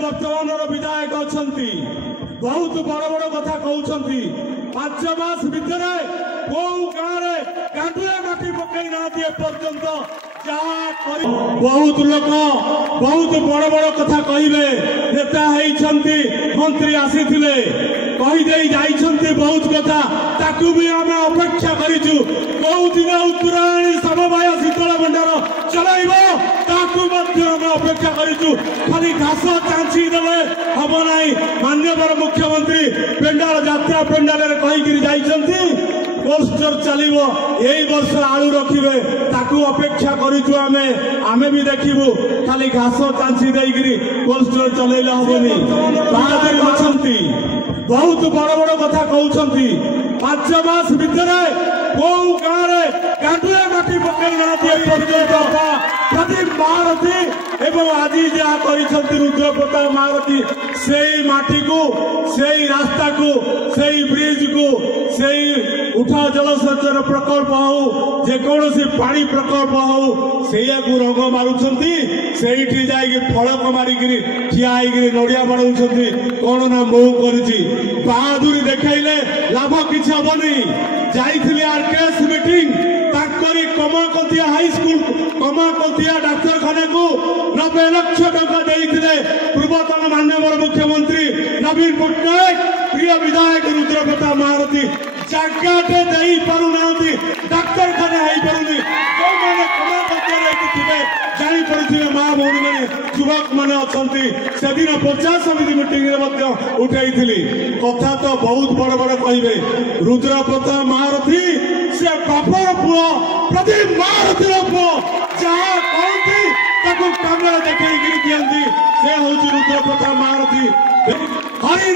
वर्तमान विधायक अच्छा बहुत बड़ बड़ कथा कहते 5 मास भितर कौ गाँव गांडुए माटी पकई ना पर्यंत बहुत लोक बहुत बड़ बड़ कथा कहे नेता होती मंत्री आसी कहीदे बहुत कथा ताकू भी आम अपेक्षा करूँ कौ दिन उत्तरायणी समवाय शीतल भंडार चलैब ताकू अपेक्षा करूँ खाली घास चांची देवे हम ना माननीय मुख्यमंत्री पेंडाल यात्रा पेंडाल कहीकि पोस्टर चलो यही वर्ष आलू रखिए ताकू अपेक्षा करूँ आमे भी देखू खाली घास चांची देकरी पोस्टर चलैले हेनी बहादुर अच्छा बहुत बड़ बड़ कथा कहते 5 मास भितर कौ गाँव गांडुए माटी पकई ना पर्यंत प्रदीप महारथी एवं आज जहाँ कर रुद्र प्रताप महारथी से माटी को से रास्ता को से ब्रिज को से उठा जलसेचन प्रकल्प हो जेकोसी पानी प्रकल्प हो से रंग मारुंट से फलक मारिक ठिया नड़िया बाड़े कौन ना मो कर बहादुरी देखले लाभ किसी हेनी जाइए आरकेएस मीटिंग कमाकतिया हाईस्कूल कमाकतिया डाक्तरखाना को 90 लाख टका देते पूर्वतन माननीय मुख्यमंत्री नवीन पट्टनायक प्रिय विधायक रुद्र प्रताप महारथी जगटे दे पारना डाक्तरखाना हो पारुनी जो मैंने कमाकतिया थे जापे माँ भौणी मैंने युवक मैंने अच्छा से दिन पंचायत समिति मीटिंग उठाई कथा तो बहुत बड़ बड़ कहे रुद्र प्रताप महारथी से बापर पुओ प्रदीप महारथी पुओ जहाँ कहती कम देखी दिखती से हूँ रुद्र प्रताप महारथी हरि